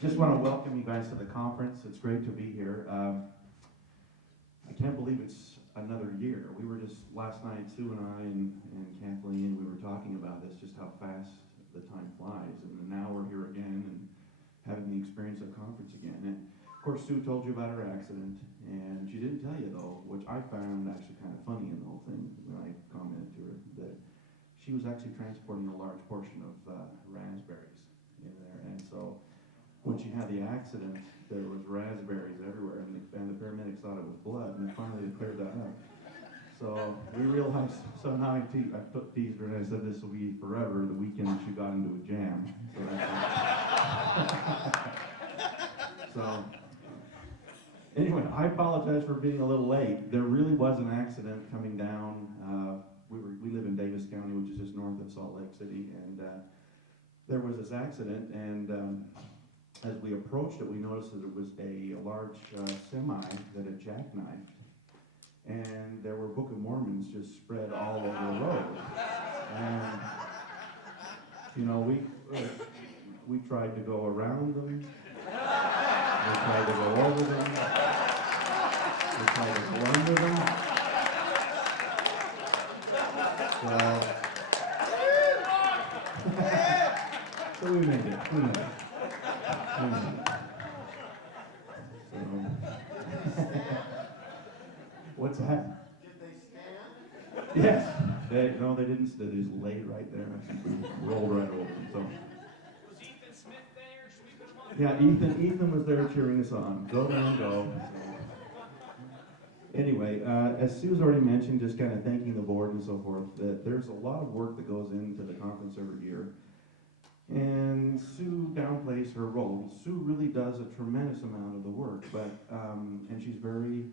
Just want to welcome you guys to the conference. It's great to be here. I can't believe it's another year. We were just, last night, Sue and I and Kathleen, we were talking about this, just how fast the time flies. And now we're here again and having the experience of conference again. And of course, Sue told you about her accident, and she didn't tell you though, which I found actually kind of funny in the whole thing when I commented to her, that she was actually transporting a large portion of raspberries in there. And so when she had the accident, there was raspberries everywhere, and the paramedics thought it was blood, and finally they cleared that up. So we realized, so now I teased her, and I said this will be forever, the weekend she got into a jam. So that's so anyway, I apologize for being a little late. There really was an accident coming down. We live in Davis County, which is just north of Salt Lake City, and there was this accident, and as we approached it, we noticed that it was a large semi that had jackknifed, and there were Book of Mormons just spread all over the road. And you know, we tried to go around them, we tried to go over them, we tried to go under them. So we made it. What's that? Did they stand? Yes. They didn't. They just laid right there. We rolled right over them. So. Was Ethan Smith there? Should we put him on? Yeah, Ethan was there cheering us on. Go, man, go. Anyway, as Sue's already mentioned, just kind of thanking the board and so forth, that there's a lot of work that goes into the conference every year. And Sue downplays her role. Sue really does a tremendous amount of the work, but and she's very,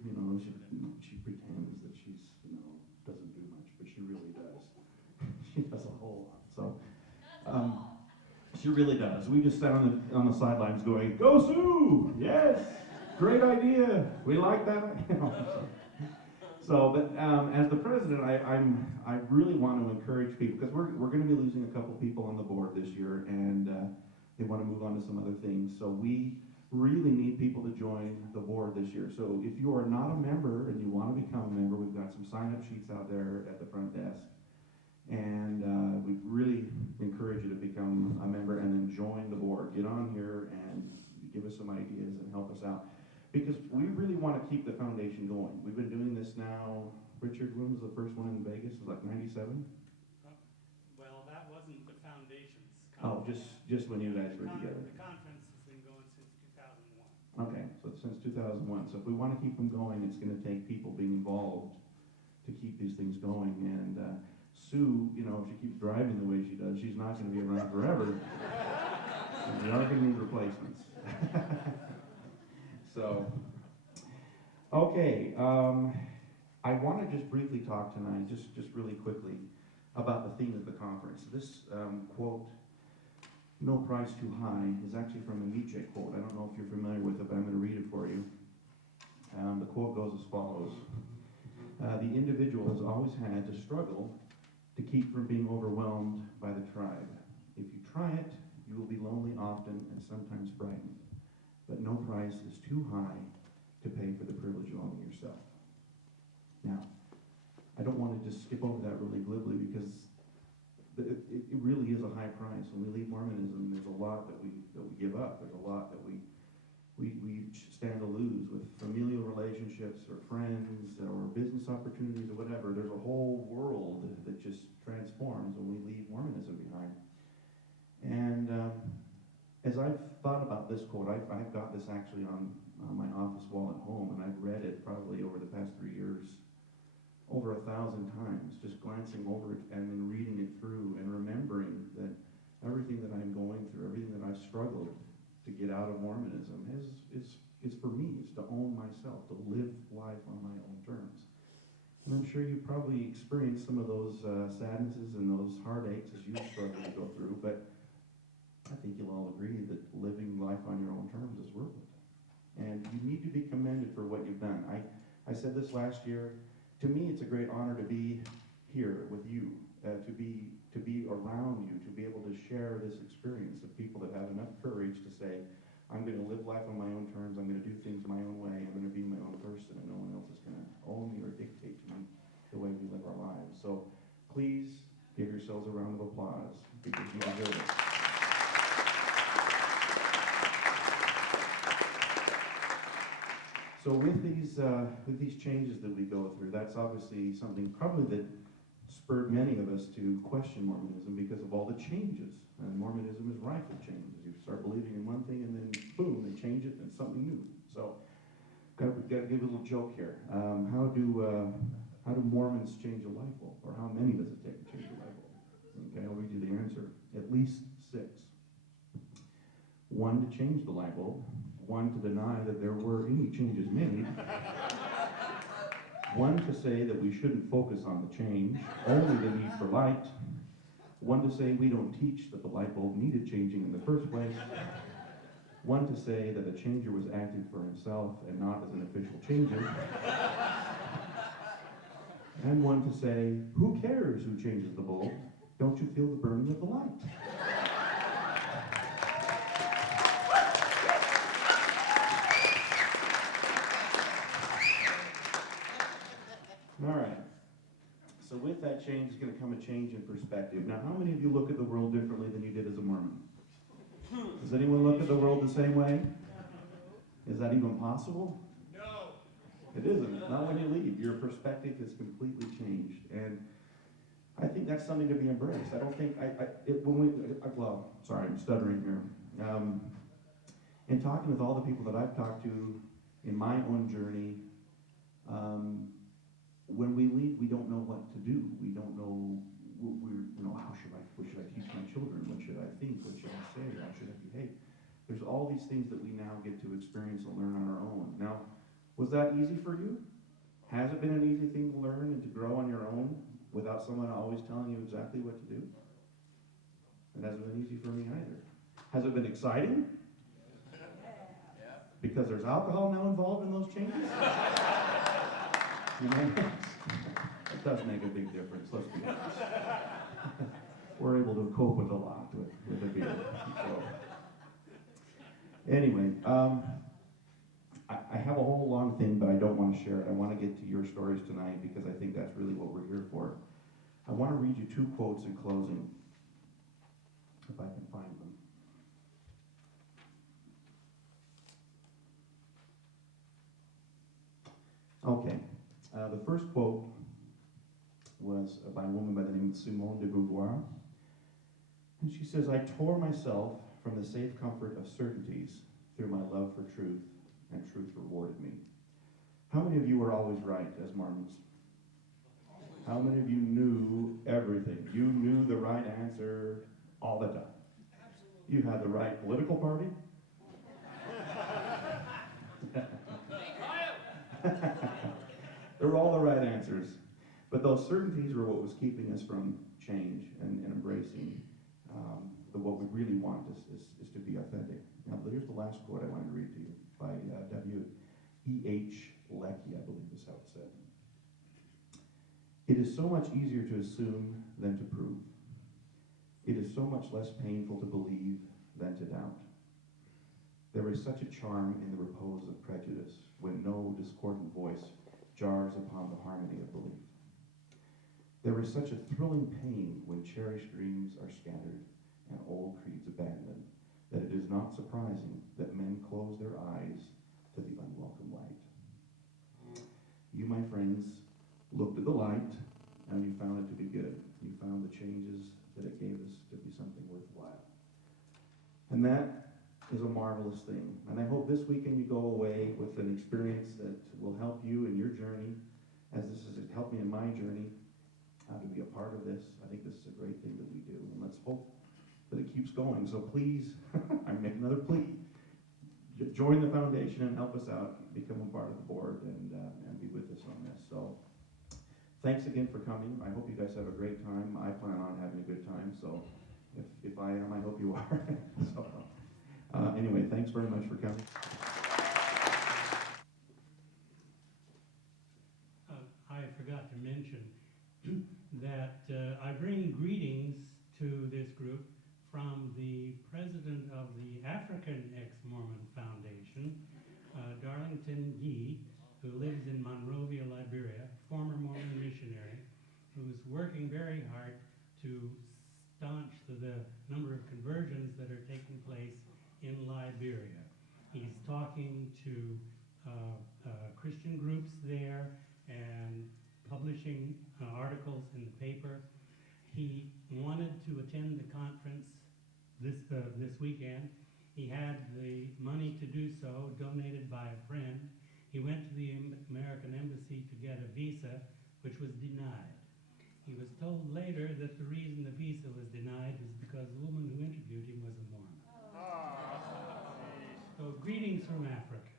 she pretends that she's, doesn't do much, but she really does. She does a whole lot. So she really does. We just sat on the sidelines going, "Go Sue! Yes, great idea. We like that." But as the president, I really want to encourage people, because we're going to be losing a couple people on the board this year, and they want to move on to some other things. So we really need people to join the board this year. So if you are not a member and you want to become a member, we've got some sign-up sheets out there at the front desk, and we really encourage you to become a member and then join the board. Get on here and give us some ideas and help us out. Because we really want to keep the foundation going. We've been doing this now. Richard, when was the first one in Vegas? It was like 97? Well, that wasn't the foundation's Oh, conference. just when you guys were together. The conference has been going since 2001. Okay, so since 2001. So if we want to keep them going, it's going to take people being involved to keep these things going. And Sue, if she keeps driving the way she does, she's not going to be around forever. We are going to need replacements. So, okay, I want to just briefly talk tonight, just really quickly, about the theme of the conference. This quote, "No price too high," is actually from a Nietzsche quote. I don't know if you're familiar with it, but I'm going to read it for you. The quote goes as follows. "The individual has always had to struggle to keep from being overwhelmed by the tribe. If you try it, you will be lonely often and sometimes frightened. But no price is too high to pay for the privilege of owning yourself." Now, I don't want to just skip over that really glibly, because it really is a high price. When we leave Mormonism, there's a lot that we give up. There's a lot that we stand to lose with familial relationships or friends or business opportunities or whatever. There's a whole world that just transforms when we leave Mormonism behind. And as I've thought about this quote, I've got this actually on my office wall at home, and I've read it probably over the past 3 years over 1,000 times, just glancing over it and then reading it through and remembering that everything that I'm going through, everything that I've struggled to get out of Mormonism is for me, is to own myself, to live life on my own terms. And I'm sure you probably experienced some of those sadnesses and those heartaches as you struggle to go through, but I think you'll all agree that living life on your own terms is worth it. And you need to be commended for what you've done. I said this last year. To me, it's a great honor to be here with you, to be around you, to be able to share this experience of people that have enough courage to say, I'm going to live life on my own terms. I'm going to do things my own way. I'm going to be my own person, and no one else is going to own me or dictate to me the way we live our lives. So please give yourselves a round of applause because you deserve it. So with these changes that we go through, that's obviously something probably that spurred many of us to question Mormonism because of all the changes. And Mormonism is rife with changes. You start believing in one thing and then boom, they change it and it's something new. So got to give a little joke here. How do Mormons change a light bulb? Or how many does it take to change a light bulb? Okay, I'll read you the answer. At least 6. 1 to change the light bulb. 1 to deny that there were any changes made. 1 to say that we shouldn't focus on the change, only the need for light. 1 to say we don't teach that the light bulb needed changing in the first place. 1 to say that the changer was acting for himself and not as an official changer. And 1 to say, who cares who changes the bulb? Don't you feel the burning of the light? All right. So with that change is going to come a change in perspective. Now, how many of you look at the world differently than you did as a Mormon? Does anyone look at the world the same way? Is that even possible? No. It isn't. Not when you leave. Your perspective has completely changed. And I think that's something to be embraced. I don't think, well, sorry, I'm stuttering here. In talking with all the people that I've talked to in my own journey, when we leave, we don't know what to do. We don't know, what should I teach my children? What should I think? What should I say? How should I behave? There's all these things that we now get to experience and learn on our own. Now, was that easy for you? Has it been an easy thing to learn and to grow on your own without someone always telling you exactly what to do? It hasn't been easy for me either. Has it been exciting? Because there's alcohol now involved in those changes? You know, it does make a big difference, let's be honest. We're able to cope with a lot with a beer. So. Anyway, I have a whole long thing, but I don't want to share it. I want to get to your stories tonight because I think that's really what we're here for. I want to read you 2 quotes in closing, if I can find them. Okay. The first quote was by a woman by the name of Simone de Beauvoir. And she says, I tore myself from the safe comfort of certainties through my love for truth, and truth rewarded me. How many of you were always right as Mormons? How many of you knew everything? You knew the right answer all the time. Absolutely. You had the right political party. They were all the right answers. But those certainties were what was keeping us from change and embracing what we really want is to be authentic. Now, here's the last quote I wanted to read to you by W.E.H. Leckie, I believe is how it's said. It is so much easier to assume than to prove. It is so much less painful to believe than to doubt. There is such a charm in the repose of prejudice when no discordant voice jars upon the harmony of belief. There is such a thrilling pain when cherished dreams are scattered and old creeds abandoned that it is not surprising that men close their eyes to the unwelcome light. You, my friends, looked at the light and you found it to be good. You found the changes that it gave us to be something worthwhile. And that is a marvelous thing. And I hope this weekend you go away with an experience that will help you in your journey, as this has helped me in my journey, to be a part of this. I think this is a great thing that we do. And let's hope that it keeps going. So please, I make another plea. Join the foundation and help us out. Become a part of the board and be with us on this. So thanks again for coming. I hope you guys have a great time. I plan on having a good time. So if I am, I hope you are. So, anyway, thanks very much for coming. I forgot to mention that I bring greetings to this group from the president of the African Exmormon Foundation. who lives in Monrovia, Liberia, former Mormon missionary, who's working very hard to staunch the number of conversions that are taking place in Liberia. He's talking to Christian groups there and publishing articles in the paper. He wanted to attend the conference this weekend. He had the money to do so, donated by a friend. He went to the American Embassy to get a visa, which was denied. He was told later that the reason the visa was denied was because the woman who interviewed him was a Mormon. So greetings from Africa.